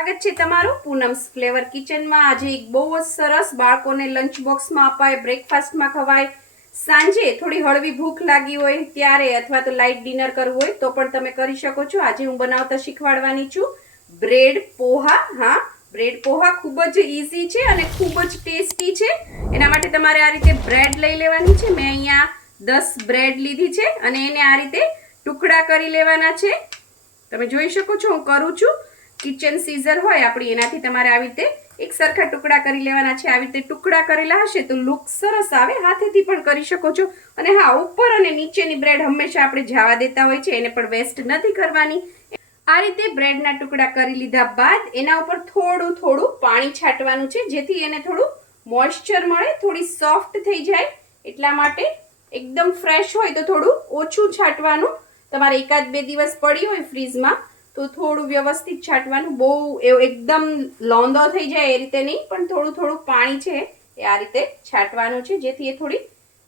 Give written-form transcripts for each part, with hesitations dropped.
સ્વાગત છે તમારું પૂનમ્સ ફ્લેવર કિચનમાં। આજે એક બહુ જ સરસ બાળકોને લંચ બોક્સમાં અપાય, બ્રેકફાસ્ટમાં ખવાય, સાંજે થોડી હળવી ભૂખ લાગી હોય ત્યારે અથવા તો લાઇટ ડિનર કરવું હોય તો પણ તમે કરી શકો છો। આજે હું બનાવતા શીખવાડવાની છું બ્રેડ પોહા। હા, બ્રેડ પોહા ખૂબ જ ઈઝી છે અને ખૂબ જ ટેસ્ટી છે। એના માટે તમારે આ રીતે બ્રેડ લઈ લેવાની છે। મેં અહીંયા 10 બ્રેડ લીધી છે અને એને આ રીતે ટુકડા કરી લેવાના છે। તમે જોઈ શકો છો હું કરું છું। કિચન સીઝર હોય આપણી એનાથી તમારે આવી રીતે એક સરખા ટુકડા કરી લેવાના છે। આવી રીતે ટુકડા કરેલા હશે તો લુક સરસ આવે, હાથેથી પણ કરી શકો છો। અને હા, ઉપર અને નીચેની બ્રેડ હંમેશા આપણે જવા દેતા હોય છે, એને પણ વેસ્ટ નથી કરવાની। આ રીતે બ્રેડના ટુકડા કરી લીધા બાદ એના ઉપર થોડું થોડું પાણી છાંટવાનું છે, જેથી એને થોડું મોઇસ્ચર મળે, થોડી સોફ્ટ થઈ જાય એટલા માટે। એકદમ ફ્રેશ હોય તો થોડું ઓછું છાંટવાનું। તમારે એકાદ બે દિવસ પડી હોય ફ્રીજમાં તો થોડું વ્યવસ્થિત છાંટવાનું। બહુ એકદમ લોંદો થઈ જાય એ રીતે નહીં, પણ થોડું થોડું પાણી છે એ આ રીતે છાંટવાનું છે, જેથી એ થોડી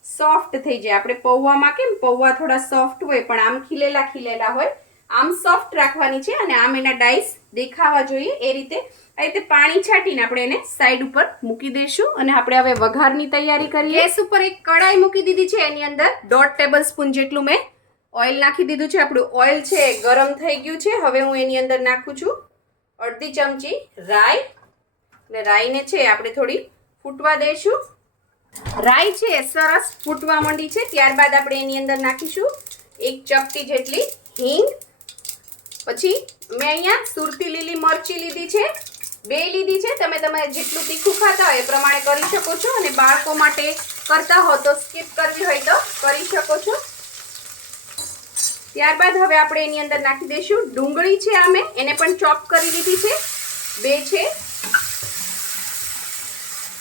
સોફ્ટ થઈ જાય। આપણે પૌવામાં કેમ પૌવા થોડા સોફ્ટ હોય પણ આમ ખીલેલા ખીલેલા હોય, આમ સોફ્ટ રાખવાની છે અને આમ એના ડાઈસ દેખાવા જોઈએ એ રીતે। આ રીતે પાણી છાંટીને આપણે એને સાઈડ ઉપર મૂકી દઈશું અને આપણે હવે વઘારની તૈયારી કરીએ। ગેસ ઉપર એક કડાઈ મૂકી દીધી છે, એની અંદર 1.5 ટેબલસ્પૂન જેટલું મેં ઓઇલ નાખી દીધું છે। આપણું ઓઇલ છે ગરમ થઈ ગયું છે। હવે હું એની અંદર નાખું છું અડધી ચમચી રાઈ, અને રાઈને છે આપણે થોડી ફૂટવા દઈશું। રાઈ છે સરસ ફૂટવા માંડી છે, ત્યારબાદ આપણે એની અંદર નાખીશું 1 ચપટી જેટલી હિંગ। પછી મેં અહીંયા સુરતી લીલી મરચી લીધી છે, 2 લીધી છે। તમે જેટલું તીખું ખાતા હોય એ પ્રમાણે કરી શકો છો, અને બાળકો માટે કરતા હો તો સ્કીપ કરવી હોય તો કરી શકો છો। ત્યારબાદ હવે આપણે એની અંદર નાખી દઈશું ડુંગળી છે, આ મેં એને પણ ચોપ કરી લીધી છે, 2 છે,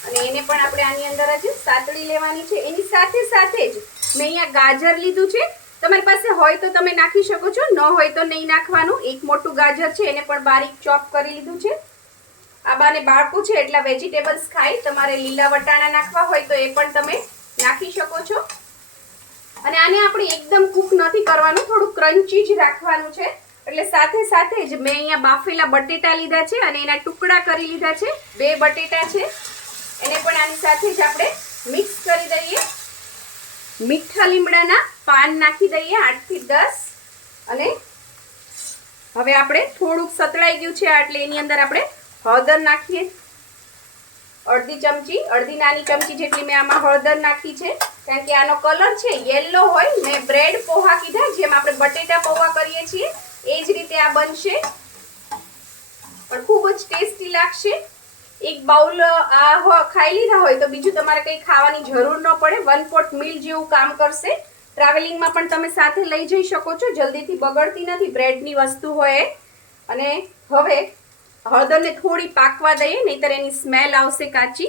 અને એને પણ આપણે આની અંદર જ સાતળી લેવાની છે। એની સાથે સાથે જ મેં અહીંયા ગાજર લીધું છે, તમારી પાસે હોય તો તમે નાખી શકો છો, ન હોય તો નહીં નાખવાનું। એક મોટું ગાજર છે એને પણ બારીક ચોપ કરી લીધું છે। આ બાને બાળકો છે એટલા વેજીટેબલ્સ ખાય, તમારે લીલા વટાણા નાખવા હોય તો એ પણ તમે નાખી શકો છો। અને આને આપણે એકદમ કૂક નથી કરવાનું, થોડું ક્રન્ચી જ રાખવાનું છે। એટલે સાથે સાથે જ મેં અહીંયા બાફેલા બટેટા લીધા છે અને એના ટુકડા કરી લીધા છે, 2 બટેટા છે, એને પણ આની સાથે જ આપણે મિક્સ કરી દઈએ। મીઠા લીમડાના પાન નાખી દઈએ 8 થી 10, અને હવે આપણે થોડુંક સતળાઈ ગયું છે એટલે એની અંદર આપણે હળદર નાખીએ, અડધી નાની ચમચી જેટલી મેં આમાં હળદર નાખી છે, કારણ કે આનો કલર છે યેલો હોય। મેં બ્રેડ પોહા કીધા, જેમ આપણે બટેટા પૌવા કરીએ છીએ એ જ રીતે આ બનશે, પણ ખૂબ જ ટેસ્ટી લાગશે। એક બાઉલ આ ખાઈ લીધા હોય તો બીજું તમારે કંઈ ખાવાની જરૂર ન પડે, 1 પોટ મીલ જેવું કામ કરશે। ટ્રાવેલિંગમાં પણ તમે સાથે લઈ જઈ શકો છો, જલ્દીથી બગડતી નથી બ્રેડની વસ્તુ હોય। અને હવે હળદરને થોડી પાકવા દઈએ, નહીતર એની સ્મેલ આવશે કાચી।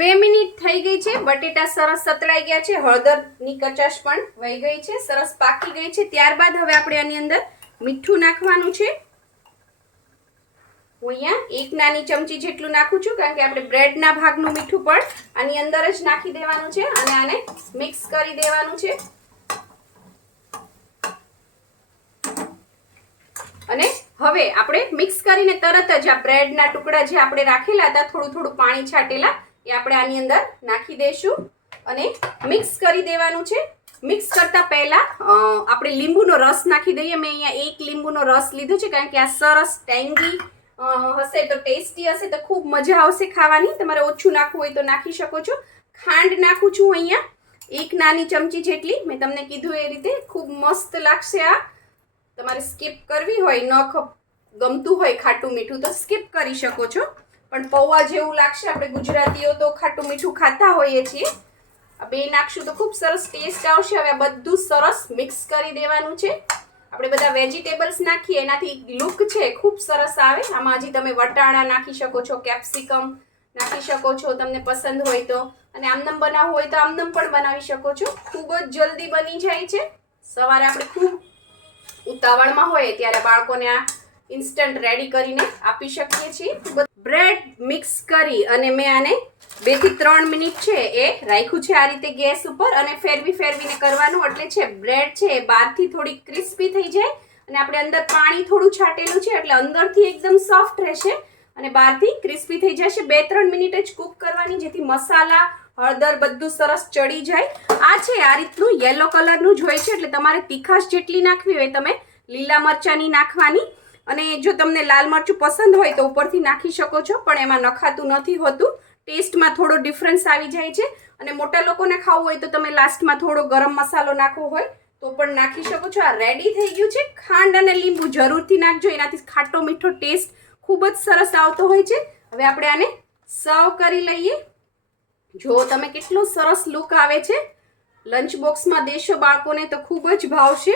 2 મિનિટ થઈ ગઈ છે, બટેટા સરસ સતળાઈ ગયા છે, હળદરની કચાશ પણ વહી ગઈ છે, સરસ પાકી ગઈ છે। ત્યારબાદ હવે આપણે આની અંદર મીઠું નાખવાનું છે। હું અહીંયા 1 નાની ચમચી જેટલું નાખું છું, કારણ કે આપણે બ્રેડના ભાગનું મીઠું પણ આની અંદર જ નાખી દેવાનું છે અને આને મિક્સ કરી દેવાનું છે। અને હવે આપણે મિક્સ કરીને તરત જ આ બ્રેડના ટુકડા જે આપણે રાખેલા હતા થોડું થોડું પાણી છાંટેલા એ આપણે આની અંદર નાખી દઈશું અને મિક્સ કરી દેવાનું છે। મિક્સ કરતા પહેલા આપણે લીંબુનો રસ નાખી દઈએ। મેં અહીંયા 1 લીંબુનો રસ લીધો છે, કારણ કે આ સરસ ટેંગી હશે તો ટેસ્ટી હશે, તો ખૂબ મજા આવશે ખાવાની। તમારે ઓછું નાખવું હોય તો નાખી શકો છો। ખાંડ નાખું છું અહીંયા 1 નાની ચમચી જેટલી, મેં તમને કીધું એ રીતે ખૂબ મસ્ત લાગશે આ। તમારે સ્કીપ કરવી હોય, ન ગમતું હોય ખાટું મીઠું તો સ્કીપ કરી શકો છો, પણ પૌવા જેવું લાગશે। આપણે ગુજરાતીઓ તો ખાટું મીઠું ખાતા હોઈએ છીએ। આ 2 નાખશું તો ખૂબ સરસ ટેસ્ટ આવશે। હવે આ બધું સરસ મિક્સ કરી દેવાનું છે। આપણે બધા વેજીટેબલ્સ નાખીએ એનાથી લુક છે ખૂબ સરસ આવે। આમાં હજી તમે વટાણા નાખી શકો છો, કેપ્સિકમ નાખી શકો છો તમને પસંદ હોય તો, અને આમનમ બનાવવું હોય તો આમનમ પણ બનાવી શકો છો। ખૂબ જ જલ્દી બની જાય છે। સવારે આપણે ખૂબ ઉતાવળમાં હોય ત્યારે બાળકોને આ ઇન્સ્ટન્ટ રેડી કરીને આપી શકીએ છીએ। બ્રેડ મિક્સ કરી અને મેં આને 2 થી 3 મિનિટ છે એ રાખ્યું છે આ રીતે ગેસ ઉપર, અને ફેરવીને કરવાનું, એટલે છે બ્રેડ છે એ બહારથી થોડી ક્રિસ્પી થઈ જાય અને આપણે અંદર પાણી થોડું છાંટેલું છે એટલે અંદરથી એકદમ સોફ્ટ રહેશે અને બહારથી ક્રિસ્પી થઈ જશે. 2-3 મિનિટ જ કૂક કરવાની, જેથી મસાલા હળદર બધું સરસ ચડી જાય. આ છે આ રીતનું યેલો કલરનું જ હોય છે, એટલે તમારે તીખાશ જેટલી નાખવી હોય તમે લીલા મરચાંની નાખવાની. અને જો તમને લાલ મરચું પસંદ હોય તો ઉપરથી નાખી શકો છો, પણ એમાં નખાતું નથી હોતું. ટેસ્ટમાં થોડો ડિફરન્સ આવી જાય છે. અને મોટા લોકોને ખાવું હોય તો તમે લાસ્ટમાં થોડો ગરમ મસાલો નાખવો હોય તો પણ નાખી શકો છો. આ રેડી થઈ ગયું છે. ખાંડ અને લીંબુ જરૂરથી નાખજો, એનાથી ખાટો મીઠો ટેસ્ટ ખૂબ જ સરસ આવતો હોય છે. હવે આપણે આને સર્વ કરી લઈએ. જો તમે કેટલો સરસ લુક આવે છે. લંચ બોક્સમાં દેશો બાળકોને તો ખૂબ જ ભાવશે.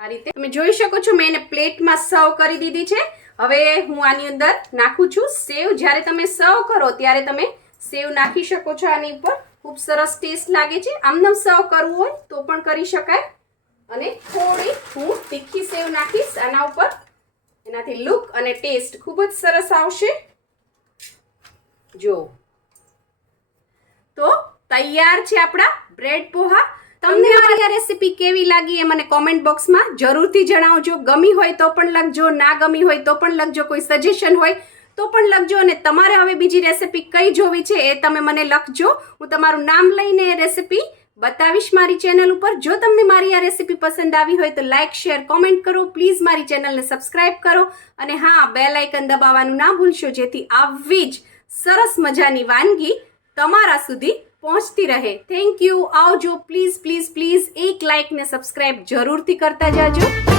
આ રીતે તમે જોઈ શકો છો મેં એને પ્લેટમાં સર્વ કરી દીધી છે. હવે હું આની અંદર નાખું છું સેવ. જ્યારે તમે સર્વ કરો ત્યારે તમે સેવ નાખી શકો છો આની ઉપર. ખૂબ સરસ ટેસ્ટ લાગે છે. આમનામ સર્વ કરવું હોય તો પણ કરી શકાય. અને થોડી હું તીખી સેવ નાખીશ આના ઉપર, એનાથી લુક અને ટેસ્ટ ખૂબ જ સરસ આવશે. જો તો તૈયાર છે આપણા બ્રેડ પોહા. તમને મારી આ રેસીપી કેવી લાગી એ મને કોમેન્ટ બોક્સમાં જરૂરથી જણાવજો. ગમી હોય તો પણ લખજો, ના ગમી હોય તો પણ લખજો, કોઈ સજેશન હોય તો પણ લખજો. અને તમારે હવે બીજી રેસીપી કઈ જોવી છે એ તમે મને લખજો. હું તમારું નામ લઈને એ રેસીપી બતાવીશ મારી ચેનલ ઉપર. જો તમને મારી આ રેસીપી પસંદ આવી હોય તો લાઇક, શેર, કોમેન્ટ કરો. પ્લીઝ મારી ચેનલને સબસ્ક્રાઇબ કરો. અને હા, બેલ આઇકન દબાવવાનું ના ભૂલશો, જેથી આવી જ સરસ મજાની વાનગી તમારા સુધી પહોંચતી રહે. Thank you. આવજો. પ્લીઝ પ્લીઝ પ્લીઝ એક લાઇક ને સબસ્ક્રાઇબ જરૂરથી કરતા જાજો.